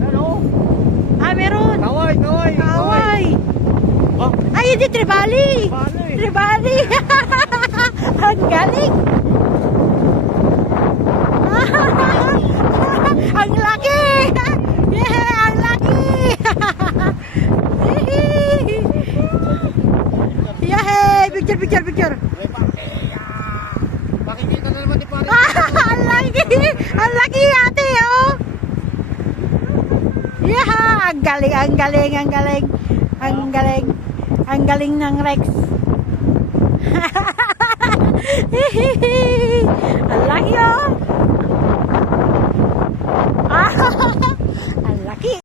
Ano? Ah, meron. Kaway, kaway. Kaway. Oh, Ay, hindi, tribali. paano eh? Tribali. Ang galing. Ang laki. Yeah, ang laki. Yeah, picture, picture, picture. Makikita na naman ni pare. Ang laki. Ang laki, ate, oh. Yeah, ang galing, ang galing, ang galing. Ang galing. Ang galing ng Rex.